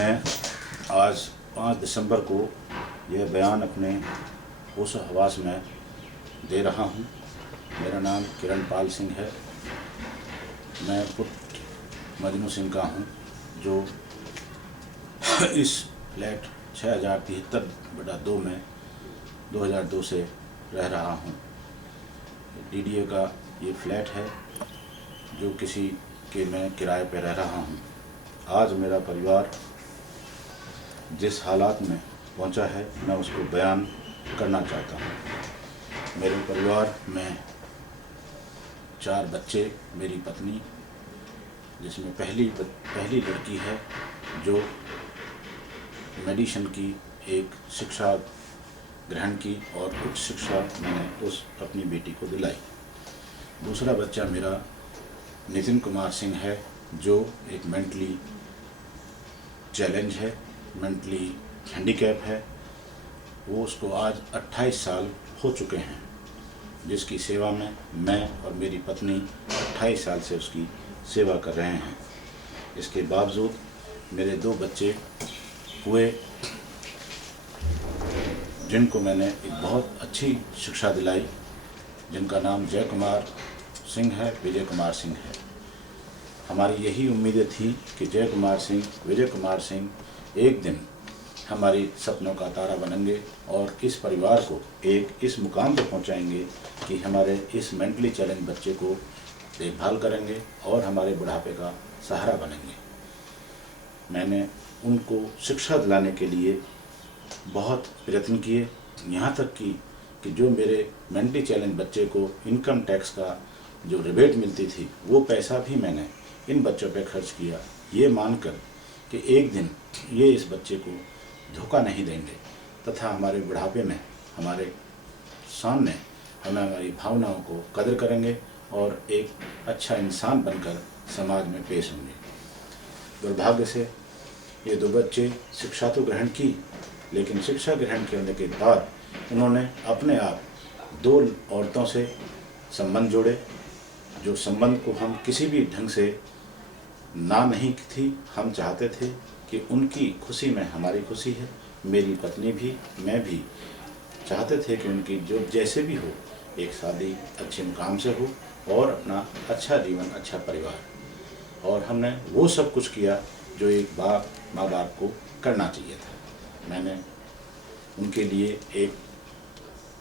मैं आज 5 दिसंबर को यह बयान अपने होश हवास में दे रहा हूँ। मेरा नाम किरणपाल सिंह है। मैं पुत्र मजनू सिंह का हूँ जो इस फ्लैट 6073/2 में 2002 से रह रहा हूँ। डीडीए का ये फ्लैट है जो किसी के मैं किराए पे रह रहा हूँ। आज मेरा परिवार जिस हालात में पहुंचा है मैं उसको बयान करना चाहता हूं। मेरे परिवार में 4 बच्चे, मेरी पत्नी, जिसमें पहली लड़की है जो मेडिसिन की एक शिक्षा ग्रहण की और उच्च शिक्षा मैंने उस अपनी बेटी को दिलाई। दूसरा बच्चा मेरा नितिन कुमार सिंह है जो एक मेंटली चैलेंज है, मेंटली हैंडीकैप है। वो उसको आज 28 साल हो चुके हैं, जिसकी सेवा में मैं और मेरी पत्नी 28 साल से उसकी सेवा कर रहे हैं। इसके बावजूद मेरे 2 बच्चे हुए जिनको मैंने एक बहुत अच्छी शिक्षा दिलाई, जिनका नाम जय कुमार सिंह है, विजय कुमार सिंह है। हमारी यही उम्मीदें थी कि जय कुमार सिंह, विजय कुमार सिंह एक दिन हमारी सपनों का तारा बनेंगे और इस परिवार को एक इस मुकाम पर पहुंचाएंगे कि हमारे इस मेंटली चैलेंज बच्चे को देखभाल करेंगे और हमारे बुढ़ापे का सहारा बनेंगे। मैंने उनको शिक्षा दिलाने के लिए बहुत प्रयत्न किए, यहाँ तक कि जो मेरे मेंटली चैलेंज बच्चे को इनकम टैक्स का जो रिबेट मिलती थी वो पैसा भी मैंने इन बच्चों पे खर्च किया, ये मानकर कि एक दिन ये इस बच्चे को धोखा नहीं देंगे तथा हमारे बुढ़ापे में हमारे सामने हमें हमारी भावनाओं को कदर करेंगे और एक अच्छा इंसान बनकर समाज में पेश होंगे। दुर्भाग्य से ये 2 बच्चे शिक्षा तो ग्रहण की, लेकिन शिक्षा ग्रहण करने के बाद उन्होंने अपने आप 2 औरतों से संबंध जोड़े, जो संबंध को हम किसी भी ढंग से ना नहीं थी। हम चाहते थे कि उनकी खुशी में हमारी खुशी है। मेरी पत्नी भी, मैं भी चाहते थे कि उनकी जो जैसे भी हो एक शादी अच्छे मुकाम से हो और अपना अच्छा जीवन, अच्छा परिवार। और हमने वो सब कुछ किया जो एक माँ बाप को करना चाहिए था। मैंने उनके लिए एक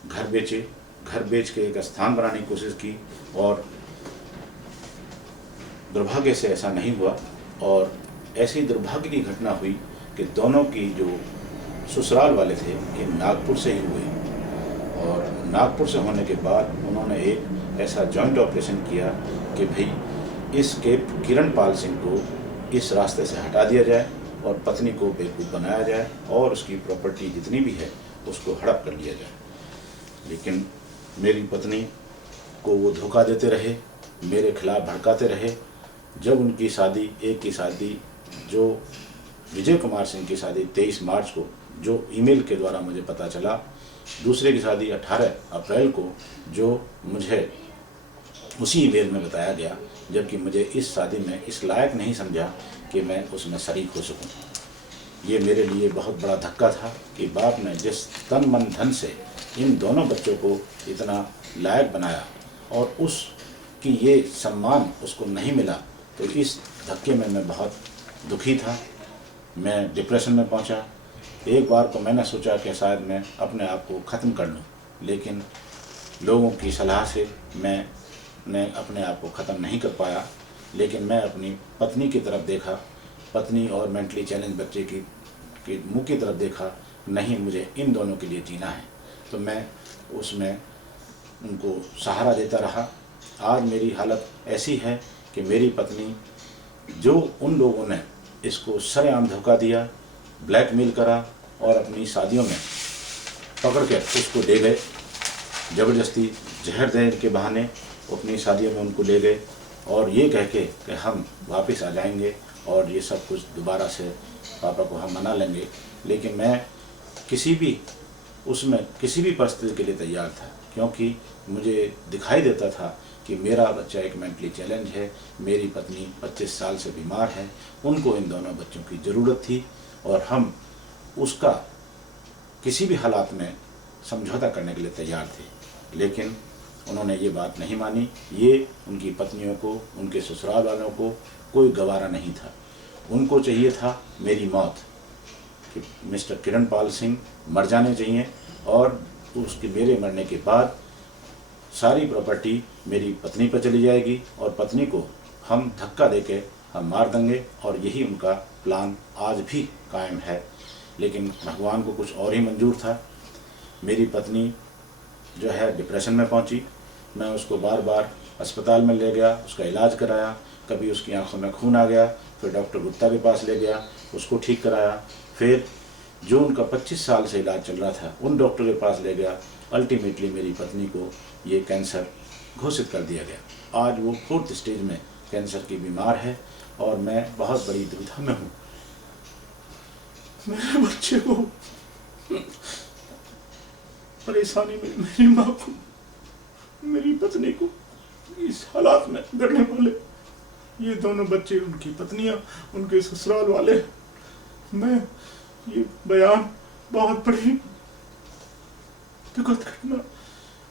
घर बेचे, घर बेच के एक स्थान बनाने की कोशिश की और दुर्भाग्य से ऐसा नहीं हुआ। और ऐसी दुर्भाग्य की घटना हुई कि दोनों की जो ससुराल वाले थे ये नागपुर से ही हुए और नागपुर से होने के बाद उन्होंने एक ऐसा जॉइंट ऑपरेशन किया कि भाई इस किरणपाल सिंह को इस रास्ते से हटा दिया जाए और पत्नी को बेवकूफ़ बनाया जाए और उसकी प्रॉपर्टी जितनी भी है उसको हड़प कर लिया जाए। लेकिन मेरी पत्नी को वो धोखा देते रहे, मेरे खिलाफ भड़काते रहे। जब उनकी शादी, एक की शादी जो विजय कुमार सिंह की शादी 23 मार्च को जो ईमेल के द्वारा मुझे पता चला, दूसरे की शादी 18 अप्रैल को जो मुझे उसी ईमेल में बताया गया, जबकि मुझे इस शादी में इस लायक नहीं समझा कि मैं उसमें शरीक हो सकूं। ये मेरे लिए बहुत बड़ा धक्का था कि बाप ने जिस तन मन धन से इन दोनों बच्चों को इतना लायक बनाया और उसकी ये सम्मान उसको नहीं मिला, तो इस धक्के में मैं बहुत दुखी था। मैं डिप्रेशन में पहुंचा। एक बार तो मैंने सोचा कि शायद मैं अपने आप को ख़त्म कर लूं, लेकिन लोगों की सलाह से मैं अपने आप को ख़त्म नहीं कर पाया। लेकिन मैं अपनी पत्नी की तरफ देखा, पत्नी और मेंटली चैलेंज बच्चे की मुँह की तरफ देखा, नहीं मुझे इन दोनों के लिए जीना है। तो मैं उसमें उनको सहारा देता रहा। आज मेरी हालत ऐसी है कि मेरी पत्नी, जो उन लोगों ने इसको सरेआम धोखा दिया, ब्लैकमेल करा और अपनी शादियों में पकड़ के उसको ले गए, ज़बरदस्ती जहर देने के बहाने अपनी शादियों में उनको ले गए और ये कह के कि हम वापस आ जाएंगे और ये सब कुछ दोबारा से पापा को हम मना लेंगे। लेकिन मैं किसी भी परिस्थिति के लिए तैयार था, क्योंकि मुझे दिखाई देता था कि मेरा बच्चा एक मेंटली चैलेंज है, मेरी पत्नी 25 साल से बीमार है, उनको इन दोनों बच्चों की ज़रूरत थी और हम उसका किसी भी हालात में समझौता करने के लिए तैयार थे। लेकिन उन्होंने ये बात नहीं मानी। ये उनकी पत्नियों को, उनके ससुराल वालों को कोई गवारा नहीं था। उनको चाहिए था मेरी मौत, कि मिस्टर किरणपाल सिंह मर जाने चाहिए और उसके मेरे मरने के बाद सारी प्रॉपर्टी मेरी पत्नी पर चली जाएगी और पत्नी को हम धक्का देके हम मार देंगे। और यही उनका प्लान आज भी कायम है। लेकिन भगवान को कुछ और ही मंजूर था। मेरी पत्नी जो है डिप्रेशन में पहुंची। मैं उसको बार बार अस्पताल में ले गया, उसका इलाज कराया। कभी उसकी आंखों में खून आ गया, फिर डॉक्टर गुप्ता के पास ले गया, उसको ठीक कराया। फिर जो उनका 25 साल से इलाज चल रहा था उन डॉक्टर के पास ले गया। अल्टीमेटली मेरी पत्नी को ये कैंसर घोषित कर दिया गया। आज वो 4th स्टेज में कैंसर की बीमार है और मैं बहुत बड़ी दुविधा में हूँ। मेरे बच्चे को परेशानी में मेरी माँ को, मेरी पत्नी को इस हालात में करने वाले ये दोनों बच्चे, उनकी पत्नियां, उनके ससुराल वाले, मैं ये बयान बहुत बड़ी दुखद घटना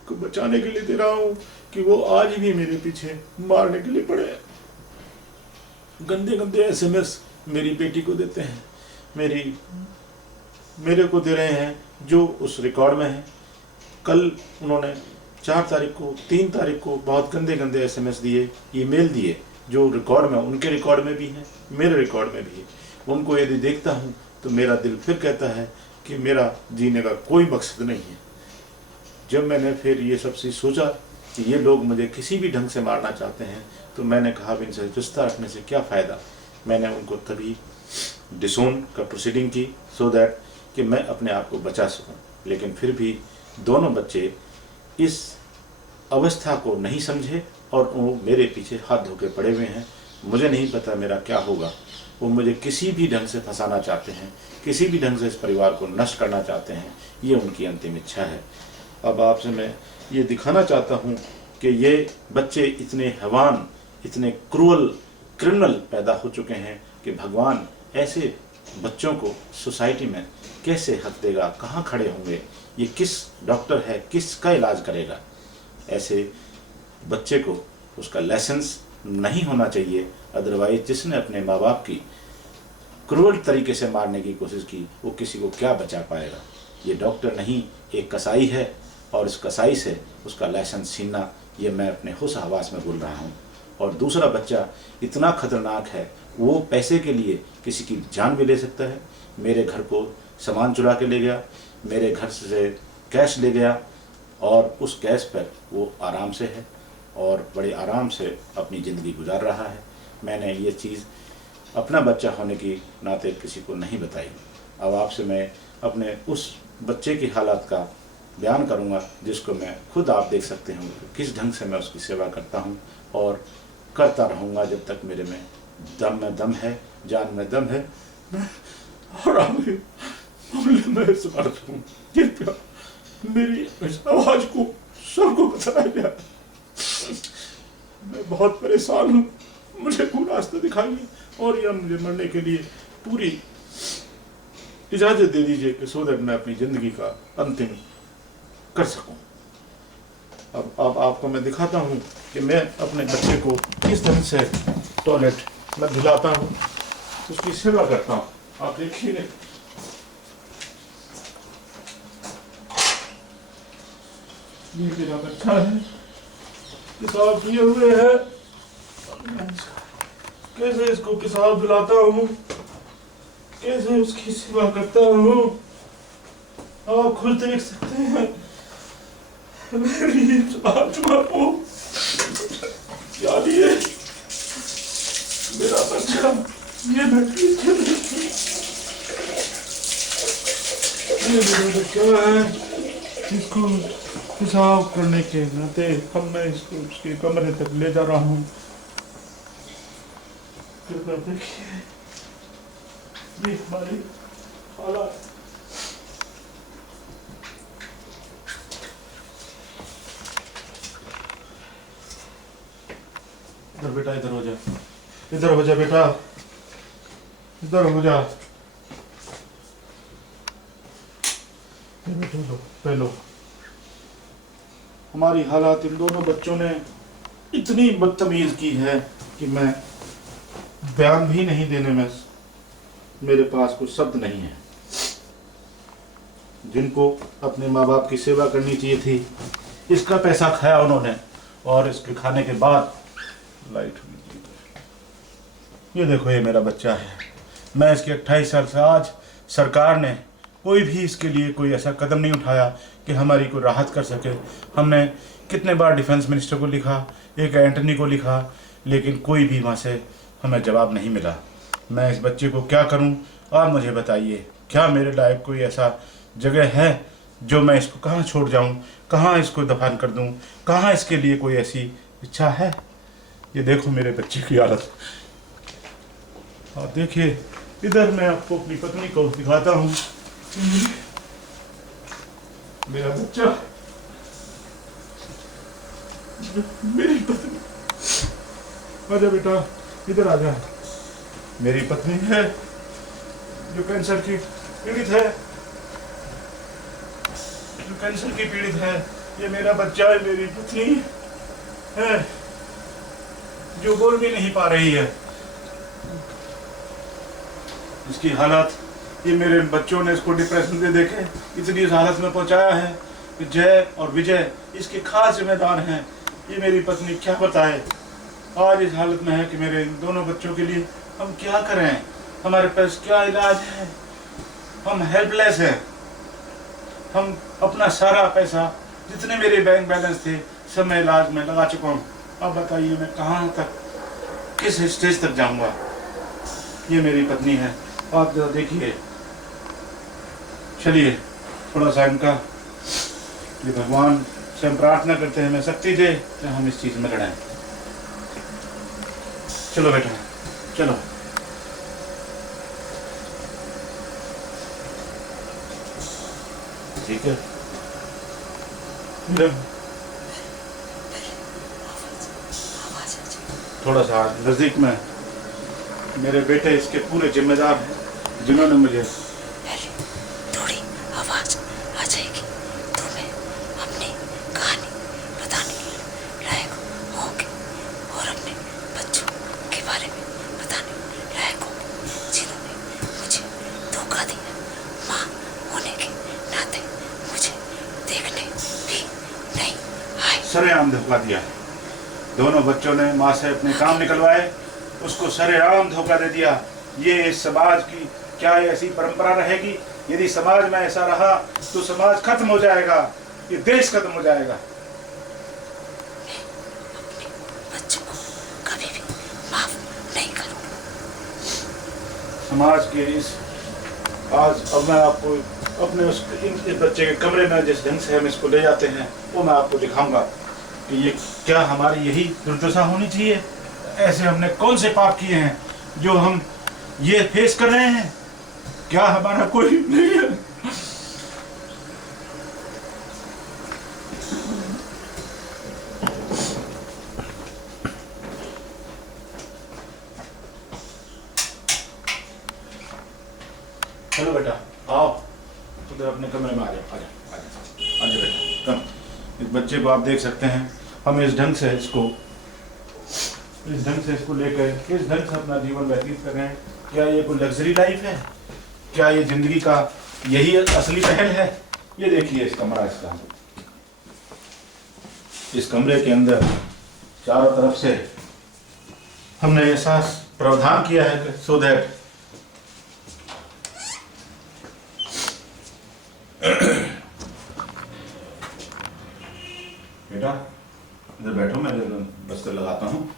को बचाने के लिए दे रहा हूँ कि वो आज भी मेरे पीछे मारने के लिए पड़े हैं। गंदे गंदे SMS मेरी बेटी को देते हैं, मेरे को दे रहे हैं, जो उस रिकॉर्ड में है। कल उन्होंने 4 तारीख को, 3 तारीख को बहुत गंदे गंदे SMS दिए, ईमेल दिए, जो रिकॉर्ड में, उनके रिकॉर्ड में भी है, मेरे रिकॉर्ड में भी है। उनको यदि देखता हूँ तो मेरा दिल फिर कहता है कि मेरा जीने का कोई मकसद नहीं है। जब मैंने फिर ये सब चीज़ सोचा कि ये लोग मुझे किसी भी ढंग से मारना चाहते हैं, तो मैंने कहा अब इनसे रिश्ता रखने से क्या फ़ायदा। मैंने उनको तभी डिसोन का प्रोसीडिंग की, सो दैट कि मैं अपने आप को बचा सकूं। लेकिन फिर भी दोनों बच्चे इस अवस्था को नहीं समझे और वो मेरे पीछे हाथ धोके पड़े हुए हैं। मुझे नहीं पता मेरा क्या होगा। वो मुझे किसी भी ढंग से फंसाना चाहते हैं, किसी भी ढंग से इस परिवार को नष्ट करना चाहते हैं। ये उनकी अंतिम इच्छा है। अब आपसे मैं ये दिखाना चाहता हूँ कि ये बच्चे इतने हैवान, इतने क्रूअल क्रिमिनल पैदा हो चुके हैं कि भगवान ऐसे बच्चों को सोसाइटी में कैसे हक देगा, कहाँ खड़े होंगे, ये किस डॉक्टर है, किसका इलाज करेगा। ऐसे बच्चे को उसका लाइसेंस नहीं होना चाहिए। अदरवाइज जिसने अपने माँ बाप की क्रूअल तरीके से मारने की कोशिश की, वो किसी को क्या बचा पाएगा। ये डॉक्टर नहीं, एक कसाई है, और इस कसाई से उसका लाइसेंस छीनना, ये मैं अपने होश हवास में बोल रहा हूँ। और दूसरा बच्चा इतना खतरनाक है, वो पैसे के लिए किसी की जान भी ले सकता है। मेरे घर को सामान चुरा के ले गया, मेरे घर से कैश ले गया, और उस कैश पर वो आराम से है और बड़े आराम से अपनी ज़िंदगी गुजार रहा है। मैंने ये चीज़ अपना बच्चा होने की नाते किसी को नहीं बताई। अब आपसे मैं अपने उस बच्चे की हालत का बयान करूँगा, जिसको मैं खुद आप देख सकते हैं किस ढंग से मैं उसकी सेवा करता हूँ और करता रहूँगा जब तक मेरे में दम है, जान में दम है। मैं और आगे मामले में समर्थ हूँ। कृपया मेरी इस आवाज़ को सबको बताया जाए। मैं बहुत परेशान हूँ, मुझे कोई रास्ता दिखाइए और या मुझे मरने के लिए पूरी इजाज़त दे दीजिए कि सो दैट मैं अपनी ज़िंदगी का अंतिम कर सकूं। अब आपको मैं दिखाता हूं कि मैं अपने बच्चे को किस तरह से टॉयलेट में धुलाता हूं, उसकी सेवा करता हूं। आप देखिए, ये मेरा बच्चा है, पेशाब किए हुए है, कैसे इसको पेशाब धुलाता हूँ, कैसे उसकी सेवा करता हूँ, आप खुद देख सकते हैं। मेरी आत्मा को क्या लिए मेरा बच्चा ये मेरा बच्चा है, इसको पेशाब करने के नाते अब मैं इसको उसके कमरे तक ले जा रहा हूँ। देखिए ये हमारी हालत। इधर बेटा, इधर हो जा, इधर हो जा बेटा, इधर हो जा। पहलो हमारी हालात इन दोनों बच्चों ने इतनी बदतमीज की है कि मैं बयान भी नहीं देने में मेरे पास कुछ शब्द नहीं है। जिनको अपने माँ बाप की सेवा करनी चाहिए थी, इसका पैसा खाया उन्होंने, और इसके खाने के बाद लाइट हुई। ये देखो, ये मेरा बच्चा है। मैं इसके 28 साल से, आज सरकार ने कोई भी इसके लिए कोई ऐसा कदम नहीं उठाया कि हमारी को राहत कर सके। हमने कितने बार डिफेंस मिनिस्टर को लिखा, एक एंटनी को लिखा, लेकिन कोई भी वहाँ से हमें जवाब नहीं मिला। मैं इस बच्चे को क्या करूं, आप मुझे बताइए। क्या मेरे लायक कोई ऐसा जगह है जो मैं इसको कहाँ छोड़ जाऊं, कहाँ इसको दफन कर दूं, कहाँ इसके लिए कोई ऐसी इच्छा है? ये देखो मेरे बच्चे की हालत। और देखिए इधर मैं आपको अपनी पत्नी को दिखाता हूँ। मेरा बच्चा, मेरी पत्नी, आजा बेटा इधर आजा। मेरी पत्नी है जो कैंसर की पीड़ित है, ये मेरा बच्चा है, मेरी पत्नी है जो बोल भी नहीं पा रही है। इसकी हालत, ये मेरे बच्चों ने इसको डिप्रेशन दे देके इतनी इस हालत में पहुंचाया है कि जय और विजय इसके खास जिम्मेदार हैं। ये मेरी पत्नी क्या बताए, आज इस हालत में है कि मेरे इन दोनों बच्चों के लिए हम क्या करें, हमारे पास क्या इलाज है। हम हेल्पलेस हैं। हम अपना सारा पैसा, जितने मेरे बैंक बैलेंस थे, सब मैं इलाज में लगा चुका हूँ। अब बताइए मैं कहाँ तक, किस स्टेज तक जाऊँगा। ये मेरी पत्नी है, आप जरा देखिए। चलिए थोड़ा सा इनका, ये भगवान से हम प्रार्थना करते हैं, मैं शक्ति दे कि हम इस चीज़ में लड़ाएं। चलो बेटा चलो। ठीक है, थोड़ा सा नजदीक में। मेरे बेटे इसके पूरे जिम्मेदार हैं, जिन्होंने मुझे थोड़ी आवाज आ जाएगी, तुम्हें अपनी कहानी बताने लायक होंगे और अपने बच्चों के बारे में बताने लायक होंगे, जिन्होंने मुझे धोखा दिया। माँ होने के नाते मुझे देखने भी नहीं आए। सरेआम धोखा दिया। दोनों बच्चों ने माँ से अपने काम निकलवाए, उसको सरेआम धोखा दे दिया। ये इस समाज की क्या ऐसी परंपरा रहेगी? यदि समाज में ऐसा रहा तो समाज खत्म हो जाएगा, ये देश खत्म हो जाएगा। मैं अपने बच्चों को कभी भी माफ नहीं करूंगा। समाज के इस, आज अब मैं आपको अपने इस बच्चे के कमरे में जिस ढंग से हम इसको ले जाते हैं वो मैं आपको दिखाऊंगा कि ये क्या हमारी यही दुर्दशा होनी चाहिए। ऐसे हमने कौन से पाप किए हैं जो हम ये फेस कर रहे हैं? क्या हमारा कोई नहीं है? चलो बेटा आओ, उधर अपने कमरे में आ जाओ। आजा बेटा, कम। इस बच्चे को आप देख सकते हैं, हम इस ढंग से इसको लेकर इस ढंग से अपना जीवन व्यतीत कर रहे हैं। क्या ये कोई लग्जरी लाइफ है? क्या ये जिंदगी का यही असली पहल है? ये देखिए इस कमरा, इस कमरे के अंदर चारों तरफ से हमने ऐसा प्रावधान किया है कि सो दैट बेटा इधर बैठो, मैं बिस्तर लगाता हूँ।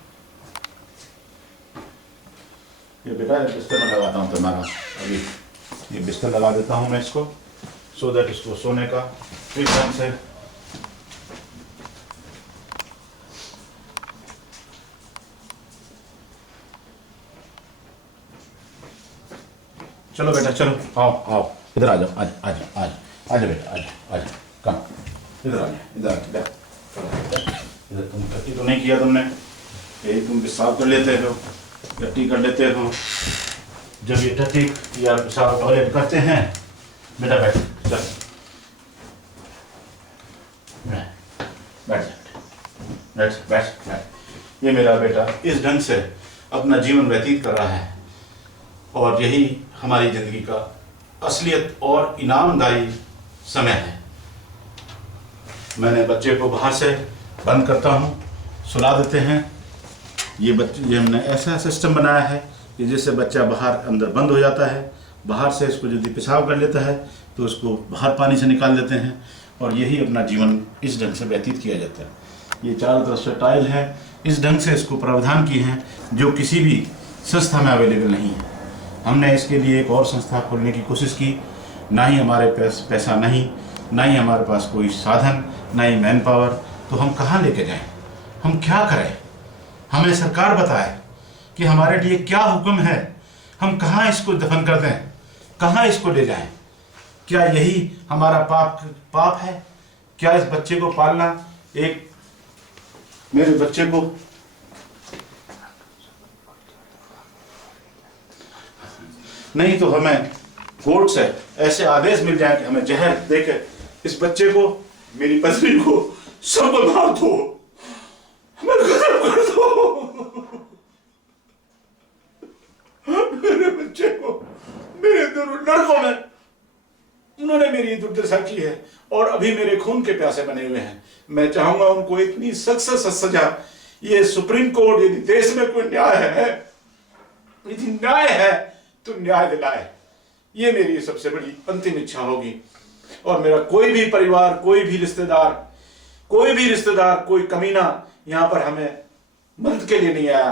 ये बेटा बिस्तर में लगाता हूँ तुम्हारा, अभी ये बिस्तर लगा देता हूँ मैं इसको, सो दैट इसको सोने का ठीक ढंग से। चलो बेटा चलो, आओ इधर आ जाओ, आजा बेटा, आजा कम, इधर तुम टट्टी तो नहीं किया तुमने? यही तुम पेशाब कर लेते हो, टट्टी कर लेते हो। जब ये टट्टी या पेशाब टॉयलेट करते हैं, बेटा बैठ, चल बैठ बैठ बैठ। ये मेरा बेटा इस ढंग से अपना जीवन व्यतीत कर रहा है और यही हमारी ज़िंदगी का असलियत और इनामदारी समय है। मैंने बच्चे को बाहर से बंद करता हूँ, सुला देते हैं। ये हमने ऐसा सिस्टम बनाया है कि जिससे बच्चा बाहर अंदर बंद हो जाता है। बाहर से इसको यदि पेशाब कर लेता है तो उसको बाहर पानी से निकाल देते हैं और यही अपना जीवन इस ढंग से व्यतीत किया जाता है। ये चारों तरफ से टाइल है, इस ढंग से इसको प्रावधान किए हैं जो किसी भी संस्था में अवेलेबल नहीं है। हमने इसके लिए एक और संस्था खोलने की कोशिश की, ना ही हमारे पास पैसा नहीं, ना ही हमारे पास कोई साधन, ना ही मैन पावर। तो हम कहाँ लेके जाएं? हम क्या करें? हमें सरकार बताए कि हमारे लिए क्या हुक्म है, हम कहाँ इसको दफन कर दें, कहाँ इसको ले जाएं? क्या यही हमारा पाप है? क्या इस बच्चे को पालना, एक मेरे बच्चे को नहीं तो हमें कोर्ट से ऐसे आदेश मिल जाए कि हमें जहर देकर इस बच्चे को, मेरी पत्नी को सब मार दो, हमें खत्म कर दो। मेरे बच्चे को मेरे लड़कों में उन्होंने मेरी दुर्दशा की है और अभी मेरे खून के प्यासे बने हुए हैं। मैं चाहूंगा उनको इतनी सख्त से सजा, ये सुप्रीम कोर्ट यदि देश में कोई न्याय है, यदि न्याय है तो न्याय दिलाए। ये मेरी सबसे बड़ी अंतिम इच्छा होगी। और मेरा कोई भी परिवार, कोई भी रिश्तेदार, कोई कमीना यहाँ पर हमें मदद के लिए नहीं आया।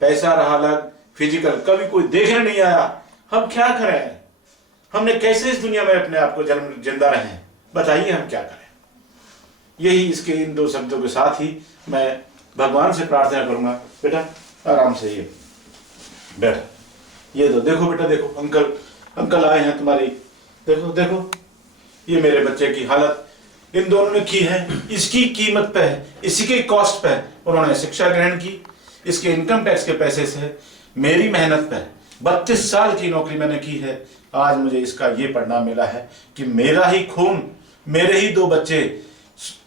पैसा रहा अलग, फिजिकल कभी कोई देखने नहीं आया। हम क्या करें? हमने कैसे इस दुनिया में अपने आप को जिंदा रहें? बताइए हम क्या करें? यही इसके इन दो शब्दों के साथ ही मैं भगवान से प्रार्थना करूंगा। बेटा आराम से ये बैठा, ये दो, देखो बेटा, देखो अंकल आए हैं तुम्हारी, देखो ये मेरे बच्चे की हालत इन दोनों ने की है। इसकी कीमत पे, इसी के कॉस्ट पे उन्होंने शिक्षा ग्रहण की, इसके इनकम टैक्स के पैसे से, मेरी मेहनत पे 32 साल की नौकरी मैंने की है। आज मुझे इसका ये परिणाम मिला है कि मेरा ही खून, मेरे ही दो बच्चे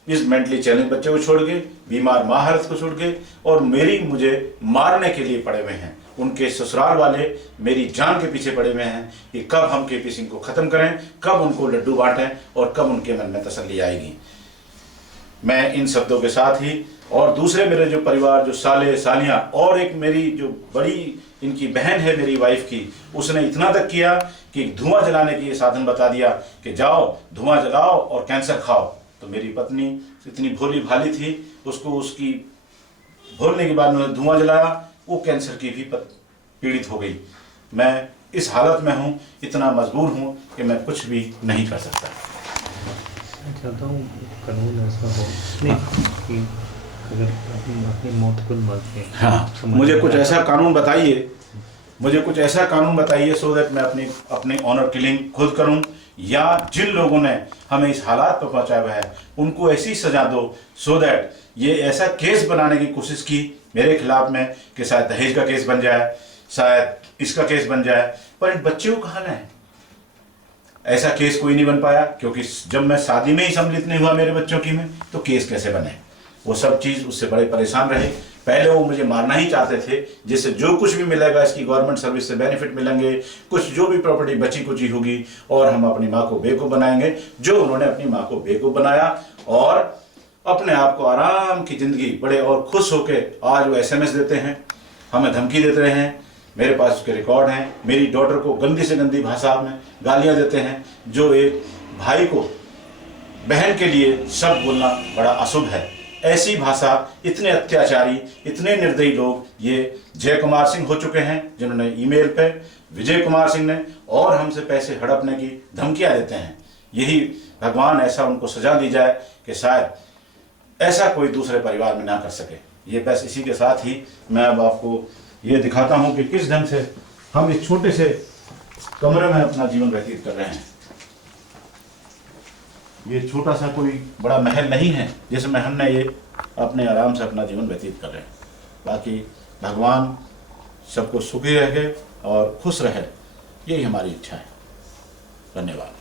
इस मेंटली चैलेंज बच्चे को छोड़ के, बीमार माँ हालत को छोड़ के, और मुझे मारने के लिए पड़े हुए हैं। उनके ससुराल वाले मेरी जान के पीछे पड़े हुए हैं कि कब हम केपी सिंह को खत्म करें, कब उनको लड्डू बांटें और कब उनके मन में तसल्ली आएगी। मैं इन शब्दों के साथ ही, और दूसरे मेरे जो परिवार, जो साले सालियां, और एक मेरी जो बड़ी इनकी बहन है मेरी वाइफ की, उसने इतना तक किया कि धुआं जलाने की ये साधन बता दिया कि जाओ धुआं जलाओ और कैंसर खाओ। तो मेरी पत्नी इतनी भोली भाली थी, उसको उसकी भोलने के बाद मैंने धुआं जलाया, वो कैंसर की भी पीड़ित हो गई। मैं इस हालत में हूँ, इतना मजबूर हूँ कि मैं कुछ भी नहीं कर सकता। चाहता हूँ कानून ऐसा हो कि अगर अपनी मौत खुद मरते हैं। हाँ, मुझे कुछ ऐसा कानून बताइए, सो दैट मैं अपनी ऑनर किलिंग खुद करूं, या जिन लोगों ने हमें इस हालात पर पहुंचाया हुआ है उनको ऐसी सजा दो, सो दैट ये ऐसा केस बनाने की कोशिश की मेरे खिलाफ में कि शायद दहेज का केस बन जाए, शायद इसका केस बन जाए, पर इन बच्चे को कहाँ लाएं? ऐसा केस कोई नहीं बन पाया, क्योंकि जब मैं शादी में ही सम्मिलित नहीं हुआ मेरे बच्चों की में, तो केस कैसे बने? वो सब चीज़ उससे बड़े परेशान रहे। पहले वो मुझे मारना ही चाहते थे, जिससे जो कुछ भी मिलेगा इसकी गवर्नमेंट सर्विस से बेनिफिट मिलेंगे, कुछ जो भी प्रॉपर्टी बची कुची होगी, और हम अपनी माँ को बेवकूफ़ बनाएंगे, जो उन्होंने अपनी माँ को बेवकूफ़ बनाया, और अपने आप को आराम की ज़िंदगी बड़े और खुश होकर आज वो SMS देते हैं, हमें धमकी देते रहे हैं। मेरे पास उसके रिकॉर्ड हैं। मेरी डॉटर को गंदी से गंदी भाषा में गालियाँ देते हैं, जो एक भाई को बहन के लिए शब्द बोलना बड़ा अशुभ है। ऐसी भाषा, इतने अत्याचारी, इतने निर्दयी लोग ये जय कुमार सिंह हो चुके हैं, जिन्होंने ईमेल पे विजय कुमार सिंह ने और हमसे पैसे हड़पने की धमकियां देते हैं। यही भगवान ऐसा उनको सजा दी जाए कि शायद ऐसा कोई दूसरे परिवार में ना कर सके। ये बस इसी के साथ ही मैं अब आपको ये दिखाता हूँ कि किस ढंग से हम इस छोटे से कमरे में अपना जीवन व्यतीत कर रहे हैं। ये छोटा सा कोई बड़ा महल नहीं है जिसमें हमने ये अपने आराम से अपना जीवन व्यतीत कर रहे हैं। बाकी भगवान सबको सुखी रहे और खुश रहे, यही हमारी इच्छा है। धन्यवाद।